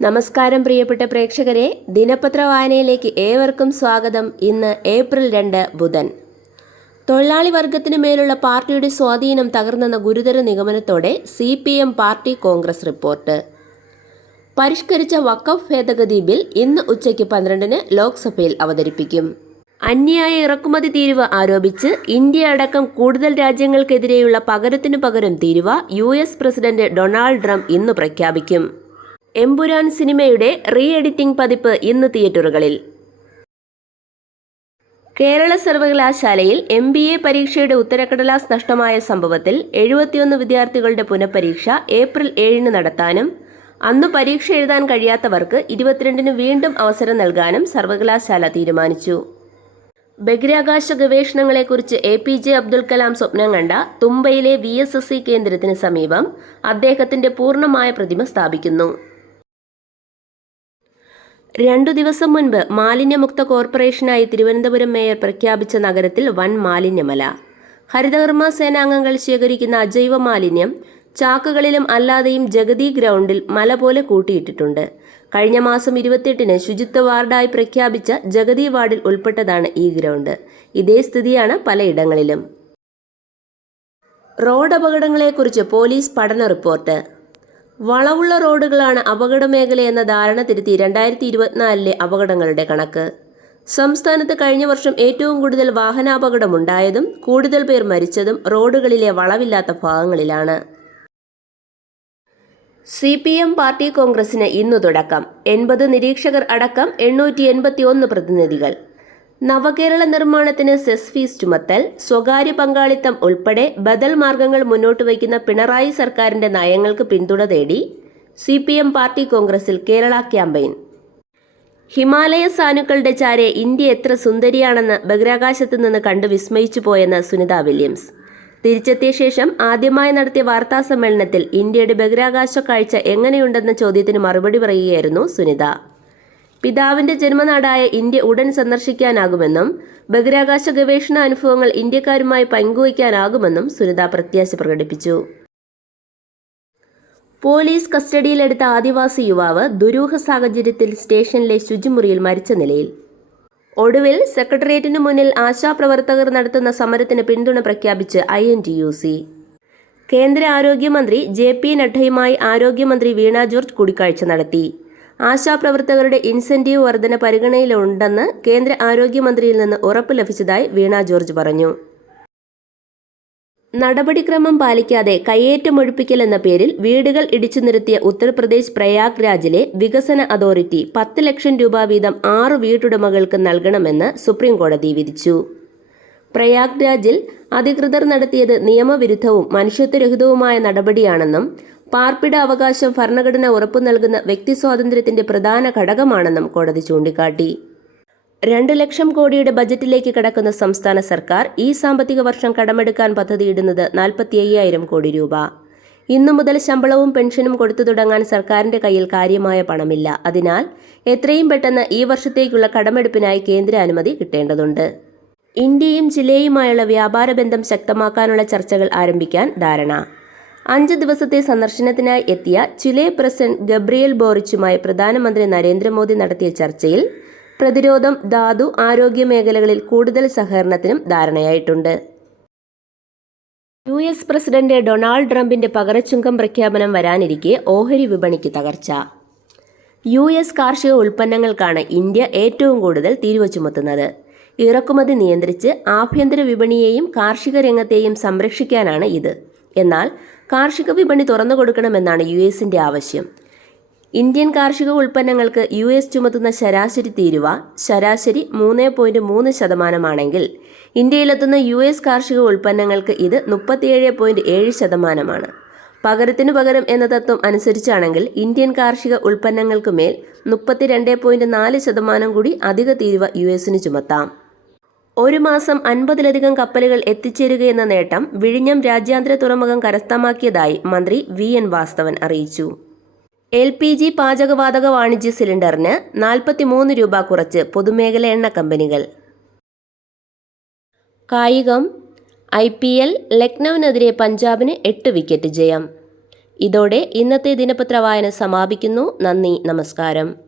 നമസ്കാരം പ്രിയപ്പെട്ട പ്രേക്ഷകരെ, ദിനപത്ര വായനയിലേക്ക് ഏവർക്കും സ്വാഗതം. ഇന്ന് ഏപ്രിൽ 2 ബുധൻ. തൊഴിലാളി വർഗത്തിനു മേലുള്ള പാർട്ടിയുടെ സ്വാധീനം തകർന്നെന്ന ഗുരുതര നിഗമനത്തോടെ CPM പാർട്ടി കോൺഗ്രസ് റിപ്പോർട്ട്. പരിഷ്കരിച്ച വഖഫ് ഭേദഗതി ബിൽ ഇന്ന് ഉച്ചയ്ക്ക് 12-ന് ലോക്സഭയിൽ അവതരിപ്പിക്കും. അന്യായ ഇറക്കുമതി തീരുവ ആരോപിച്ച് ഇന്ത്യ അടക്കം കൂടുതൽ രാജ്യങ്ങൾക്കെതിരെയുള്ള പകരത്തിനു പകരം തീരുവ US പ്രസിഡന്റ് ഡൊണാൾഡ് ട്രംപ് ഇന്ന് പ്രഖ്യാപിക്കും. എമ്പുരാൻ സിനിമയുടെ റീ എഡിറ്റിംഗ് പതിപ്പ് ഇന്ന് തിയേറ്ററുകളിൽ. കേരള സർവകലാശാലയിൽ MBA പരീക്ഷയുടെ ഉത്തരക്കടലാസ് നഷ്ടമായ സംഭവത്തിൽ 71 വിദ്യാർത്ഥികളുടെ പുനഃപരീക്ഷ ഏപ്രിൽ 7-ന് നടത്താനും അന്ന് പരീക്ഷ എഴുതാൻ കഴിയാത്തവർക്ക് 22-ന് വീണ്ടും അവസരം നൽകാനും സർവകലാശാല തീരുമാനിച്ചു. ബഹിരാകാശ ഗവേഷണങ്ങളെക്കുറിച്ച് APJ അബ്ദുൽ കലാം സ്വപ്നം കണ്ട തുമ്പയിലെ VSSC കേന്ദ്രത്തിന് സമീപം അദ്ദേഹത്തിന്റെ പൂർണ്ണമായ പ്രതിമ സ്ഥാപിക്കുന്നു. 2 ദിവസം മുൻപ് മാലിന്യമുക്ത കോർപ്പറേഷനായി തിരുവനന്തപുരം മേയർ പ്രഖ്യാപിച്ച നഗരത്തിൽ വൻ മാലിന്യമല. ഹരിതകർമ്മ സേനാംഗങ്ങൾ ശേഖരിക്കുന്ന അജൈവ മാലിന്യം ചാക്കുകളിലും അല്ലാതെയും ജഗതി ഗ്രൗണ്ടിൽ മല പോലെ കൂട്ടിയിട്ടിട്ടുണ്ട്. കഴിഞ്ഞ മാസം 28-ന് ശുചിത്വ വാർഡായി പ്രഖ്യാപിച്ച ജഗതി വാർഡിൽ ഉൾപ്പെട്ടതാണ് ഈ ഗ്രൗണ്ട്. ഇതേ സ്ഥിതിയാണ് പലയിടങ്ങളിലും. റോഡ് അപകടങ്ങളെക്കുറിച്ച് പോലീസ് പഠന റിപ്പോർട്ട്. വളവുള്ള റോഡുകളാണ് അപകട മേഖലയെന്ന ധാരണ തിരുത്തി 2024-ലെ അപകടങ്ങളുടെ കണക്ക്. സംസ്ഥാനത്ത് കഴിഞ്ഞ വർഷം ഏറ്റവും കൂടുതൽ വാഹനാപകടമുണ്ടായതും കൂടുതൽ പേർ മരിച്ചതും റോഡുകളിലെ വളവില്ലാത്ത ഭാഗങ്ങളിലാണ്. CPM പാർട്ടി കോൺഗ്രസിന് ഇന്നു തുടക്കം. 80 നിരീക്ഷകർ അടക്കം 881 പ്രതിനിധികൾ. നവകേരള നിർമ്മാണത്തിന് സെസ് ഫീസ് ചുമത്തൽ, സ്വകാര്യ പങ്കാളിത്തം ഉൾപ്പെടെ ബദൽ മാർഗങ്ങൾ മുന്നോട്ട് വയ്ക്കുന്ന പിണറായി സർക്കാരിന്റെ നയങ്ങൾക്ക് പിന്തുണ തേടി CPM പാർട്ടി കോൺഗ്രസിൽ കേരള ക്യാമ്പയിൻ. ഹിമാലയ സാനുക്കളുടെ ചാരെ ഇന്ത്യ എത്ര സുന്ദരിയാണെന്ന് ബഹിരാകാശത്ത് നിന്ന് കണ്ട് വിസ്മയിച്ചു പോയെന്ന് സുനിത വില്യംസ്. തിരിച്ചെത്തിയ ശേഷം ആദ്യമായി നടത്തിയ വാർത്താ സമ്മേളനത്തിൽ ഇന്ത്യയുടെ ബഹിരാകാശ കാഴ്ച എങ്ങനെയുണ്ടെന്ന ചോദ്യത്തിന് മറുപടി പറയുകയായിരുന്നു സുനിത. പിതാവിന്റെ ജന്മനാടായ ഇന്ത്യ ഉടൻ സന്ദർശിക്കാനാകുമെന്നും ബഹിരാകാശ ഗവേഷണ അനുഭവങ്ങൾ ഇന്ത്യക്കാരുമായി പങ്കുവയ്ക്കാനാകുമെന്നും സുനിത പ്രത്യാശ പ്രകടിപ്പിച്ചു. പോലീസ് കസ്റ്റഡിയിലെടുത്ത ആദിവാസി യുവാവ് ദുരൂഹ സാഹചര്യത്തിൽ സ്റ്റേഷനിലെ ശുചിമുറിയിൽ മരിച്ച നിലയിൽ. ഒടുവിൽ സെക്രട്ടേറിയറ്റിനു മുന്നിൽ ആശാപ്രവർത്തകർ നടത്തുന്ന സമരത്തിന് പിന്തുണ പ്രഖ്യാപിച്ച് INTUC. കേന്ദ്ര ആരോഗ്യമന്ത്രി JP നഡ്ഡയുമായി ആരോഗ്യമന്ത്രി വീണ ജോർജ് കൂടിക്കാഴ്ച നടത്തി. ആശാപ്രവർത്തകരുടെ ഇൻസെന്റീവ് വർധന പരിഗണനയിലുണ്ടെന്ന് കേന്ദ്ര ആരോഗ്യമന്ത്രിയിൽ നിന്ന് ഉറപ്പ് ലഭിച്ചതായി വീണ ജോർജ് പറഞ്ഞു. നടപടിക്രമം പാലിക്കാതെ കയ്യേറ്റമൊഴിപ്പിക്കൽ എന്ന പേരിൽ വീടുകൾ ഇടിച്ചു നിരത്തിയ ഉത്തർപ്രദേശ് പ്രയാഗ്രാജിലെ വികസന അതോറിറ്റി 10 ലക്ഷം രൂപ വീതം 6 വീട്ടുടമകൾക്ക് നൽകണമെന്ന് സുപ്രീം കോടതി വിധിച്ചു. പ്രയാഗ്രാജിൽ അധികൃതർ നടത്തിയത് നിയമവിരുദ്ധവും മനുഷ്യത്വരഹിതവുമായ നടപടിയാണെന്നും പാർപ്പിട അവകാശം ഭരണഘടന ഉറപ്പു നൽകുന്ന വ്യക്തി സ്വാതന്ത്ര്യത്തിന്റെ പ്രധാന ഘടകമാണെന്നും കോടതി ചൂണ്ടിക്കാട്ടി. 2 ലക്ഷം കോടിയുടെ ബജറ്റിലേക്ക് കടക്കുന്ന സംസ്ഥാന സർക്കാർ ഈ സാമ്പത്തിക വർഷം കടമെടുക്കാൻ പദ്ധതിയിടുന്നത് 45,000 കോടി രൂപ. ഇന്നു മുതൽ ശമ്പളവും പെൻഷനും കൊടുത്തു തുടങ്ങാൻ സർക്കാരിന്റെ കയ്യിൽ കാര്യമായ പണമില്ല. അതിനാൽ എത്രയും പെട്ടെന്ന് ഈ വർഷത്തേക്കുള്ള കടമെടുപ്പിനായി കേന്ദ്ര അനുമതി കിട്ടേണ്ടതുണ്ട്. ഇന്ത്യയും ചിലെയുമായുള്ള വ്യാപാര ബന്ധം ശക്തമാക്കാനുള്ള ചർച്ചകൾ ആരംഭിക്കാൻ ധാരണ. 5 ദിവസത്തെ സന്ദർശനത്തിനായി എത്തിയ ചിലെ പ്രസിഡന്റ് ഗബ്രിയേൽ ബോറിച്ചുമായി പ്രധാനമന്ത്രി നരേന്ദ്രമോദി നടത്തിയ ചർച്ചയിൽ പ്രതിരോധം, ധാതു, ആരോഗ്യ മേഖലകളിൽ കൂടുതൽ സഹകരണത്തിനും ധാരണയായിട്ടുണ്ട്. US പ്രസിഡന്റ് ഡൊണാൾഡ് ട്രംപിന്റെ പകരച്ചുങ്കം പ്രഖ്യാപനം വരാനിരിക്കെ ഓഹരി വിപണിക്ക് തകർച്ച. US കാർഷിക ഉൽപ്പന്നങ്ങൾക്കാണ് ഇന്ത്യ ഏറ്റവും കൂടുതൽ തീരുവ ചുമത്തുന്നത്. ഇറക്കുമതി നിയന്ത്രിച്ച് ആഭ്യന്തര വിപണിയെയും കാർഷിക രംഗത്തെയും സംരക്ഷിക്കാനാണ് ഇത്. എന്നാൽ കാർഷിക വിപണി തുറന്നു കൊടുക്കണമെന്നാണ് US-ന്റെ ആവശ്യം. ഇന്ത്യൻ കാർഷിക ഉൽപ്പന്നങ്ങൾക്ക് US ചുമത്തുന്ന ശരാശരി തീരുവ ശരാശരി 3.3% ഇന്ത്യയിലെത്തുന്ന US കാർഷിക ഉൽപ്പന്നങ്ങൾക്ക് ഇത് 37.7%. പകരത്തിനു പകരം എന്ന തത്വം അനുസരിച്ചാണെങ്കിൽ ഇന്ത്യൻ കാർഷിക ഉൽപ്പന്നങ്ങൾക്ക് മേൽ 32.4% കൂടി അധിക തീരുവ US-ന് ചുമത്താം. ഒരു മാസം 50-ലധികം കപ്പലുകൾ എത്തിച്ചേരുകയെന്ന നേട്ടം വിഴിഞ്ഞം രാജ്യാന്തര തുറമുഖം കരസ്ഥമാക്കിയതായി മന്ത്രി VN വാസ്തവൻ അറിയിച്ചു. LPG പാചകവാതക വാണിജ്യ സിലിണ്ടറിന് 43 രൂപ കുറച്ച് പൊതുമേഖല എണ്ണ കമ്പനികൾ. കായികം. IPL ലക്നൌവിനെതിരെ പഞ്ചാബിന് 8 വിക്കറ്റ് ജയം. ഇതോടെ ഇന്നത്തെ ദിനപത്ര വായന സമാപിക്കുന്നു. നന്ദി, നമസ്കാരം.